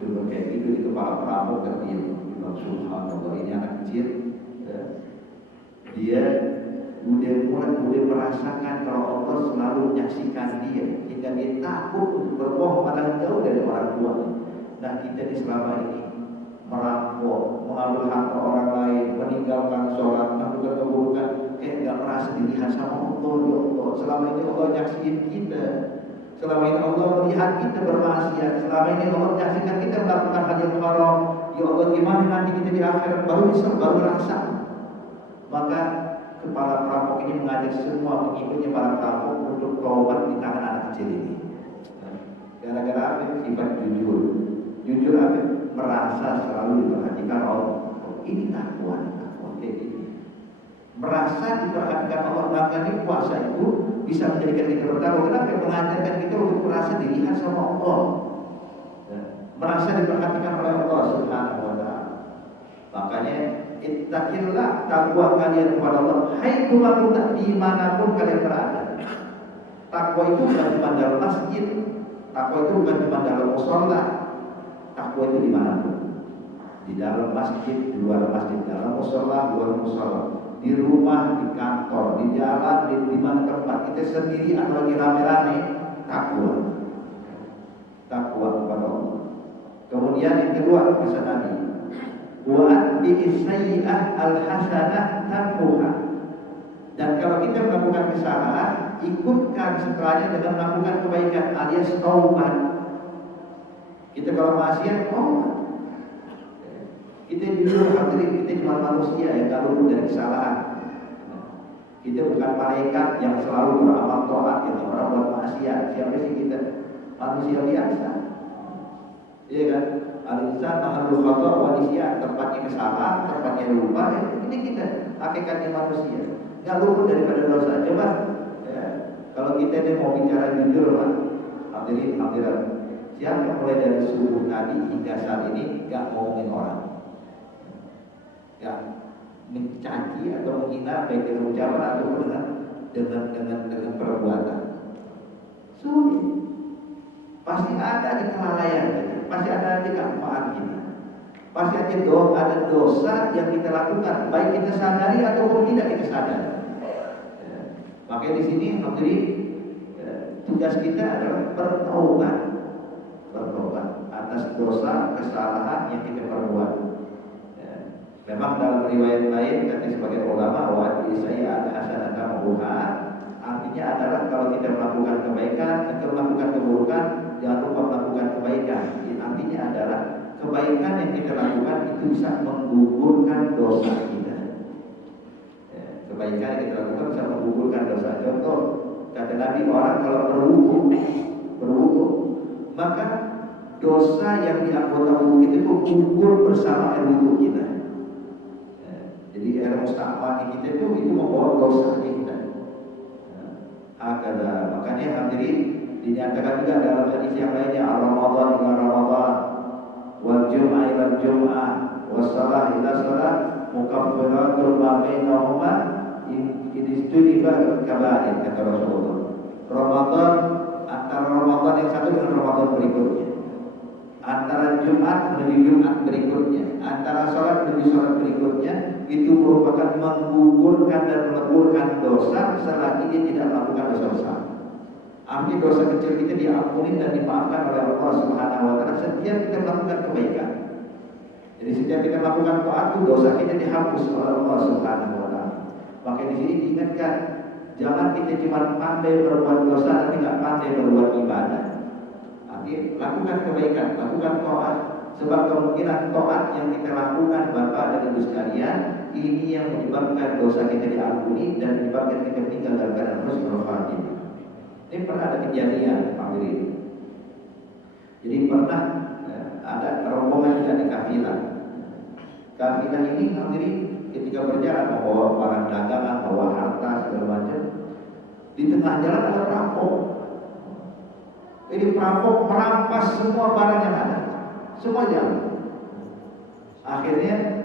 Dulu kayak gitu di kepala perampok terdiam. Subhanallah, ini anak kecil. Dia udah merasakan kalau Allah selalu menyaksikan dia, hingga dia takut untuk berbohong padahal jauh dari orang tua. Nah kita di selama ini merampok, mengambil harta orang lain, meninggalkan sholat, melakukan keburukan, nggak merasa dilihat sama Allah. Ya Allah, selama ini Allah nyaksiin kita, selama ini Allah melihat kita bermaksiat, selama ini Allah menyaksikan kita melakukan hal yang haram. Ya Allah, gimana nanti kita di akhirat baru bisa, baru rasa. Maka kepala perampok ini mengajak semua pengikutnya para perampok untuk taubat di tangan anak kecil ini. Gara-gara apa? Sifat jujur. Jujur apa? Merasa selalu diperhatikan Allah. Ini takwa kayak gini. Merasa diperhatikan Allah, maka ini puasa itu bisa menjadikan kita bertakwa. Kenapa? Mengajarkan kita untuk merasa dilihat sama Allah. Merasa diperhatikan oleh Allah Subhanahu wa ta'ala. Makanya ittaqillah, takwa kalian kepada Allah haitsu ma kuntum, dimanapun kalian berada. Takwa itu bukan cuma dalam masjid, takwa itu bukan cuma dalam mushola. Takwa itu dimanapun, di dalam masjid, di luar masjid, dalam mushola, luar mushola, di rumah, di kantor, di jalan, di mana tempat kita sendiri atau lagi rame-rame. Takwa kepada Allah. Kemudian yang kedua kata Nabi, wa atbi'is sayyi'ah al-hasanah tamhuha. Dan kalau kita melakukan kesalahan, ikutkan setelahnya dengan melakukan kebaikan alias taubat. Kita kalau maksiat, kita jujur hadirin, kita cuma manusia yang kalau dari kesalahan. Kita bukan malaikat yang selalu beramal taat, yang orang buat maksiat. Siapa sih kita? Manusia biasa. Iya kan? Al-insan mahallul khata' wa nisyan, tempatnya kesalahan, tempatnya lupa. Ini kita hakikatnya manusia, nggak luput daripada dosa. Coba ya, kalau kita ini mau bicara jujur lah, hadirin hadirat, siapa mulai dari subuh tadi hingga saat ini nggak ngomongin orang, nggak mencaci atau menghina baik dengan ucapan atau dengan perbuatan. Sulit. Pasti ada di kelalaian kita, pasti ada di kealpaan kita, pasti ada dosa yang kita lakukan, baik kita sadari ataupun tidak kita sadari. Ya. Makanya di sini hadirin, tugas kita adalah bertaubat atas dosa kesalahan yang kita perbuat. Ya. Memang dalam riwayat lain kata sebagai ulama wa saya ada hasanatan buha, artinya adalah kalau kita melakukan kebaikan atau melakukan keburukan, jangan lupa melakukan kebaikan. Artinya adalah kebaikan yang kita lakukan itu bisa menggugurkan dosa kita. Ya, kebaikan yang kita lakukan bisa menggugurkan dosa. Contoh, kata Nabi, orang kalau berwudu, maka dosa yang di anggota wudu kita itu gugur bersama air wudu kita. Ya, jadi air musta'mal kita itu membawa dosa kita. Makanya hadirin, dinyatakan juga dalam hadis yang lainnya, Ramadan ila Ramadan, wal jum'ah ila jum'ah, was salah ila salah, mukaffiratul ma bainahuma in istuniba kaba'ir, kata Rasulullah. Ramadan antara Ramadan yang satu dengan Ramadan berikutnya, antara Jumat menuju Jumat berikutnya, antara sholat menuju sholat berikutnya, itu merupakan menggugurkan dan meleburkan dosa selagi dia tidak melakukan dosa besar. Artinya dosa kecil kita diampuni dan dimaafkan oleh Allah Subhanahu wa taala setiap kita melakukan kebaikan. Jadi setiap kita melakukan taat, dosa kita dihapus oleh Allah Subhanahu wa taala. Maka di sini diingatkan, jangan kita cuma pandai berbuat dosa tapi nggak pandai berbuat ibadah. Artinya lakukan kebaikan, lakukan taat. Sebab kemungkinan taat yang kita lakukan Bapak dan Ibu sekalian, ini yang menyebabkan dosa kita diampuni dan menyebabkan kita meninggal dalam keadaan husnul khatimah. Ini pernah ada kejadian Pak Wiri. Jadi pernah ada rombongan juga di kafilah. Kafilah ini Pak Wiri ketika berjalan membawa barang dagangan, bawa harta segala macam, di tengah jalan ada perampok. Jadi perampok merampas semua barang yang ada, semua jalan. Akhirnya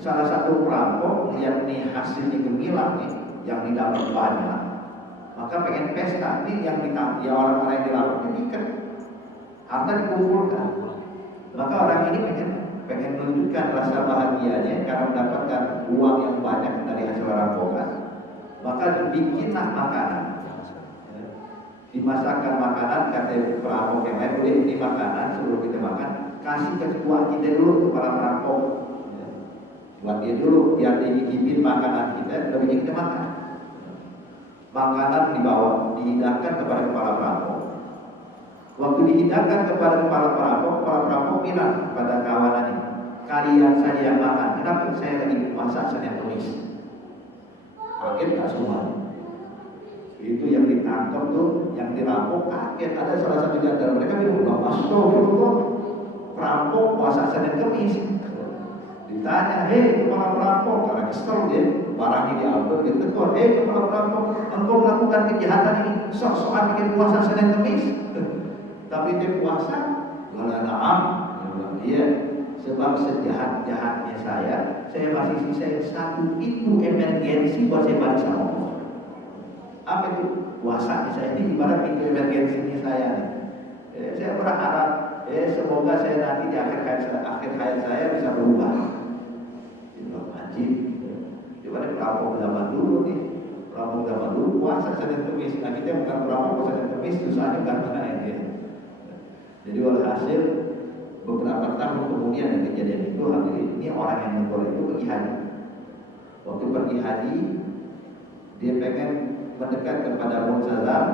salah satu perampok melihat nih hasilnya gemilang nih, yang didapat banyak, maka pengen pesta nih yang orang-orang yang dilaporkan ikat, harta dikumpulkan. Maka orang ini pengen menunjukkan rasa bahagianya karena mendapatkan uang yang banyak dari hasil rampokan. Maka dibikinlah makanan, dimasakkan makanan, kata perampok yang lain, boleh ini makanan sebelum kita makan, kasih ke buat kita dulu kepada perampok, buat dia dulu biar dia nyicipin makanan kita, lebih kita makan. Makanan dibawa, dihidangkan kepada kepala perampok. Waktu dihidangkan kepada kepala perampok bilang pada kawanannya, kalian saja yang makan, kenapa saya lagi masak saya tumis? Kaget tak semua. Itu yang ditangkap tuh, yang dirampok kaget. Ada salah satu di antara mereka bilang, astagfirullah, perampok puasa Senin Kemis. Ditanya, hei kepala perampok, karena kesel dia, barangnya diambil, dia tegur, hei kepala perampok, engkau melakukan kejahatan ini, sok-sokan bikin puasa Senin Kemis. Tapi dia puasa, wala na'am, dia bilang, iya, sebab sejahat-jahatnya saya masih sisa satu pintu emergensi buat saya balik sama Allah. Apa itu? Puasa saya ini ibarat pintu emergensi saya nih. Saya berharap semoga saya nanti di akhir hayat saya bisa berubah. Itu wajib. Daripada perampok zaman dulu nih, perampok zaman dulu puasa Senin Kemis. Nah kita bukan perampok Senin Kemis, susahnya bukan mana ini. Jadi walhasil beberapa tahun kemudian yang kejadian itu, ini orang yang negor itu pergi haji. Waktu pergi haji, dia pengen mendekat kepada Multazam,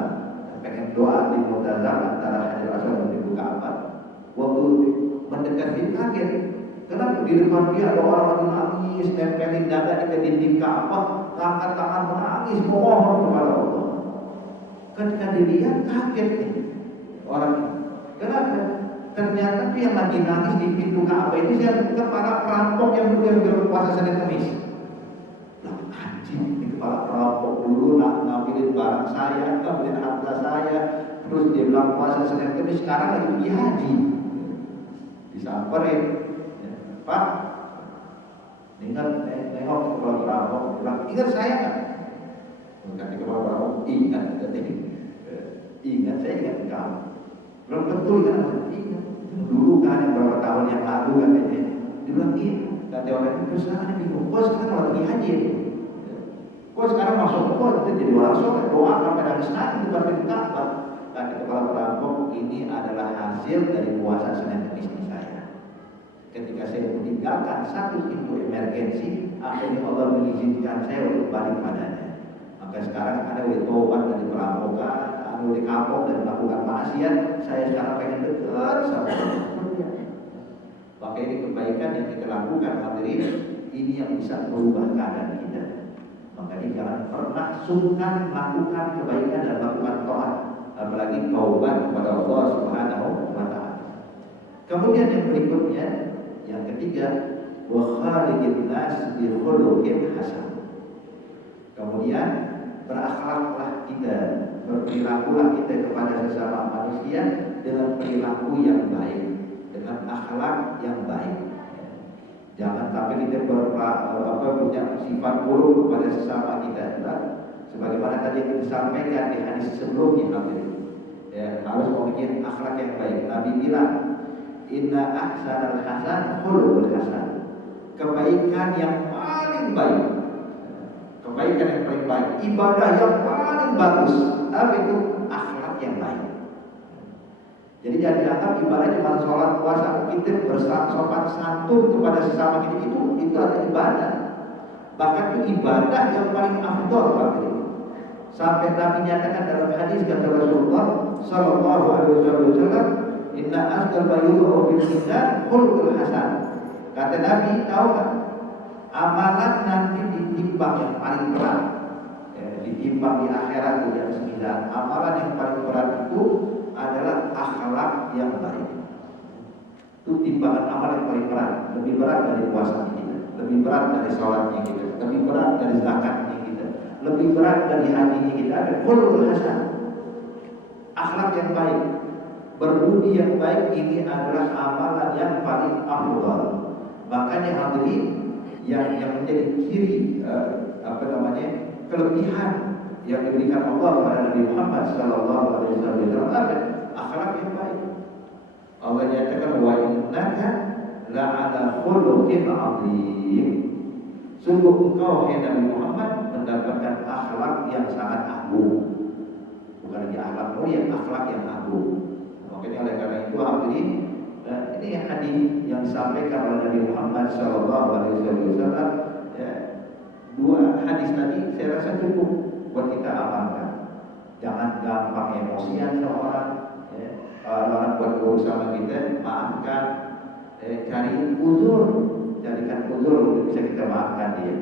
pengen doa di Multazam antara Hajar Aswad dan Ibu Ka'bah. Waktu mendekat dia kaget, kenapa di depan dia ada orang lagi nangis, nempelin dada di dinding Ka'bah, angkat tangan menangis, memohon kepada Allah. Ketika dilihat kaget nih orang, kenapa? Ternyata tuh yang lagi nangis di pintu Ka'bah itu saya kepala perampok yang dulu yang berpuasa Senin Kamis. Lah anjing, ini kepala perampok dulu ngambilin barang saya, ngambilin harta saya, terus dia bilang puasa Senin Kamis, sekarang lagi pergi haji. Disamperin, ya, Pak, ingat nengok kepala perampok, bilang ingat saya nggak? Bukan kepala perampok, ingat, ingat saya ingat kamu. Belum betul kan? Ingat. Dulu kan yang berapa tahun yang lalu katanya. Dibilang iya. Kata orang itu sekarang bingung. Kok sekarang malah pergi haji? Kok sekarang masuk kok jadi orang soleh doa sampai nangis nangis di depan pintu Ka'bah. Kata kepala perampok, ini adalah hasil dari puasa Senin Kamis saya. Ketika saya meninggalkan satu pintu emergensi, akhirnya Allah mengizinkan saya untuk balik padanya. Maka sekarang ada oleh tobat dari perampokan, ada oleh kapok dan melakukan maksiat, saya sekarang pengen dekat sama Allah. Maka ini kebaikan yang kita lakukan hadirin, ini yang bisa merubah keadaan kita. Makanya jangan pernah sungkan melakukan kebaikan dan melakukan taat, apalagi taubat kepada Allah Subhanahu wa taala. Kemudian yang berikutnya, yang ketiga, wa khaliqin nas bi khuluqin hasan. Kemudian berakhlaklah kita, berperilakulah kita kepada sesama manusia dengan perilaku yang baik, dengan akhlak yang baik. Jangan sampai kita punya sifat buruk kepada sesama kita. Sebagaimana tadi yang disampaikan di hadis sebelumnya, ya, harus memiliki akhlak yang baik. Nabi bilang, inna ahsanal hasan khuluqul hasan. Kebaikan yang paling baik, kebaikan yang paling baik, ibadah yang paling bagus, tapi itu akhlak yang baik. Jadi jangan dianggap ibadah cuma sholat puasa, kita bersopan santun kepada sesama kita, itu adalah ibadah. Bahkan itu ibadah yang paling afdol. Sampai Nabi nyatakan dalam hadis kata Rasulullah sallallahu alaihi wasallam, inna asdal bayyuhu fil mizan khuluqul hasan. Kata Nabi, tahu kan? Amalan nanti ditimbang yang paling berat, ya, ditimbang di akhirat itu yang 9. Amalan yang paling berat itu adalah akhlak yang baik. Itu timbangan amal yang paling berat. Lebih berat dari puasa kita, lebih berat dari sholatnya kita, lebih berat dari zakatnya kita, lebih berat dari hajinya kita. Ada khuluqul hasan, akhlak yang baik, berbudi yang baik. Ini adalah amalan yang paling afdal. Makanya hadirin yang menjadi ciri kelebihan yang diberikan Allah kepada Nabi Muhammad sallallahu alaihi wasallam adalah akhlak yang baik. Allah nyatakan wa innaka la'ala khuluqin 'azim. Sungguh engkau hai Nabi Muhammad mendapatkan akhlak yang sangat agung. Bukan lagi akhlak mulia, akhlak yang agung. Makanya oleh karena itu hadirin, ini hadis yang disampaikan oleh Nabi Muhammad sallallahu alaihi wasallam, ya, 2 hadis tadi saya rasa cukup buat kita amalkan. Jangan gampang emosian sama orang, ya. Kalau orang buat buruk sama kita, maafkan, cari uzur, jadikan uzur untuk bisa kita maafkan dia.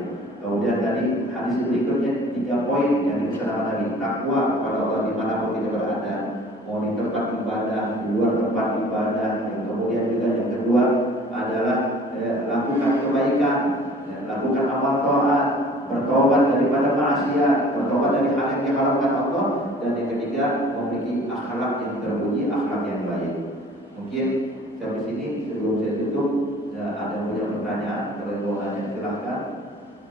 Kemudian tadi hadis berikutnya 3 poin yang dipesan Nabi, takwa kepada Allah dimanapun kita berada, mau di tempat ibadah, di luar tempat ibadah. Kemudian juga yang kedua adalah lakukan kebaikan, lakukan amal taat, bertobat daripada maksiat, bertobat dari hal yang diharamkan Allah, dan yang ketiga memiliki akhlak yang terpuji, akhlak yang baik. Mungkin sampai sini sebelum saya tutup, ada banyak pertanyaan. Kalau mau nanya silahkan.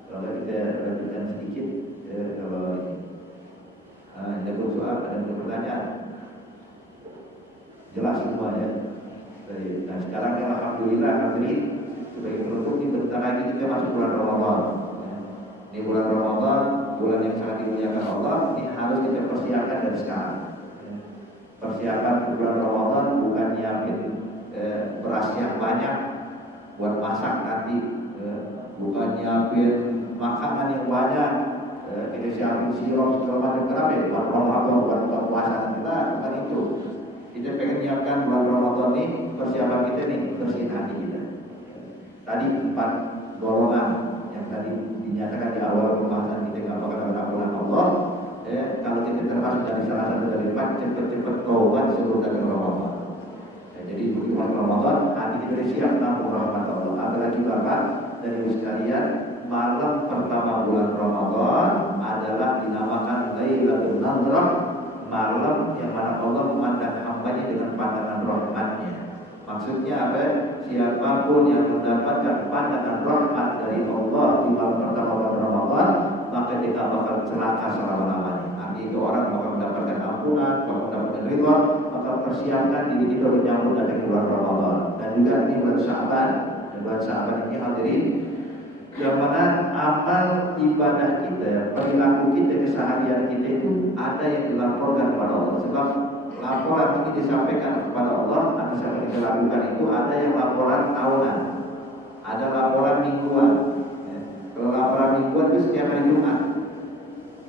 Kalau kita lanjutkan sedikit, kalau ini ada soal, ada pertanyaan, jelas semuanya. Nah sekarang alhamdulillah hadirin, sebagai penutup ini bentar lagi kita masuk bulan Ramadan. Ini bulan Ramadan, bulan yang sangat dimuliakan Allah. Ini harus kita persiapkan dari sekarang. Persiapan bulan Ramadan bukan nyiapin beras yang banyak buat masak nanti, bukan nyiapin makanan yang banyak, kita siapin sirup segala macam. Kenapa ya? Buat Ramadan, buat buka puasa kita, bukan itu. Kita pengen nyiapkan bulan Ramadan ini, persiapan kita nih, bersihin hati kita. Tadi 4 golongan yang tadi dinyatakan di awal pembahasan kita nggak bakal ada bulan Allah. Kalau kita termasuk dari salah satu dari 4, cepat-cepat taubat sebelum datang Ramadan. Jadi bagaimana Ramadan, hati kita siap menampung rahmat Allah. Apalagi Bapak dan Ibu sekalian, malam pertama bulan Ramadan adalah dinamakan Lailatul Nazrah, malam yang mana Allah memandang hambanya dengan pandangan rahmatnya. Maksudnya apa? Siapapun yang mendapatkan pandangan rahmat dari Allah di malam pertama bulan Ramadan, maka dia tak bakal celaka selama-lamanya. Artinya itu orang bakal mendapatkan ampunan, bakal mendapatkan ridha. Maka persiapkan diri kita menyambut datang bulan Ramadan. Dan juga ini bulan Sya'ban. Dan bulan Sya'ban ini hadirin, yang mana amal ibadah kita, perilaku kita, keseharian kita itu ada yang dilaporkan kepada Allah. Sebab laporan ini disampaikan kepada Allah, atau yang kita lakukan itu ada yang laporan tahunan, ada laporan mingguan. Kalau laporan mingguan itu setiap hari Jumat,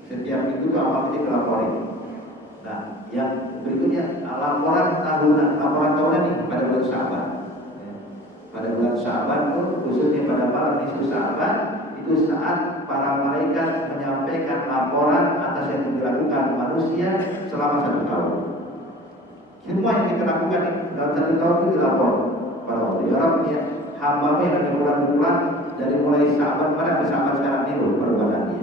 setiap minggu itu amal kita dilaporin. Nah, yang berikutnya laporan tahunan. Laporan tahunan ini pada bulan Sya'ban. Pada bulan Sya'ban itu khususnya pada malam nisfu Sya'ban itu saat para malaikat menyampaikan laporan atas yang dilakukan manusia selama 1 tahun. Semua yang kita lakukan dalam 1 tahun itu dilapor pada Allah. Ya Rabbi, ya hamba-Mu yang ada bulan-bulan dari mulai Sya'ban pada Sya'ban sekarang ini loh perbuatannya.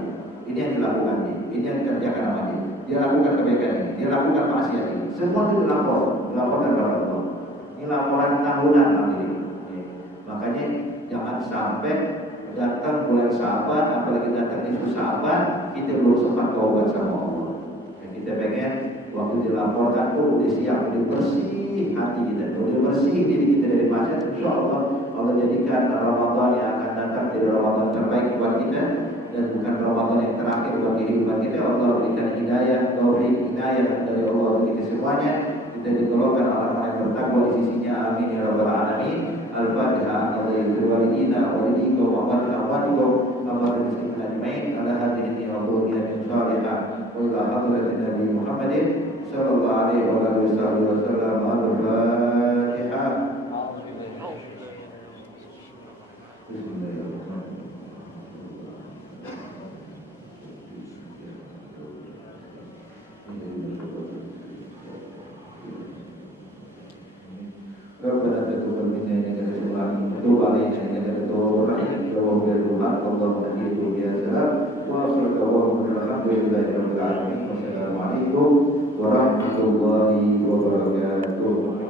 Ini yang dilakukan ini. Ini yang dikerjakan namanya. Dia lakukan kebaikan ini, dia lakukan maksiat ini. Semua itu dilaporkan kepada Allah. Ini laporan tahunan ini. Makanya jangan sampai datang bulan Sya'ban, apalagi datang nisfu Sya'ban, kita belum sempat taubat sama Allah. Kita pengen waktu dilaporkan tuh udah siap, udah bersih hati kita, udah bersih diri kita dari maksiat. Insya Allah Allah jadikan Ramadan yang akan datang jadi Ramadan terbaik buat kita, dan bukan Ramadan yang terakhir buat kehidupan kita. Allah berikan hidayah, taufik, hidayah dari Allah untuk kita semuanya. Kita digolongkan orang-orang yang bertakwa di sisinya. Amin ya rabbal alamin. Al-Fatihah. Allahu walidina walidikum wa amwatikum amwat muslimin ajmain ala hadhihi wa dhurriyyatin salihah wa ila hadratin Nabi Muhammadin sallallahu alaihi wa alihi wasallam. Al-Fatihah. Bismillahirrahmanirrahim. Rabbana taqabbal minna innaka antas samiul alim wa tub alaina innaka antat tawwabur rahim. Allahumma ya Allahumma hadhihi ya salam wa akhiru qawluhum alhamdulillahi rabbil alamin. Wassalamu alaikum warahmatullahi wabarakatuh.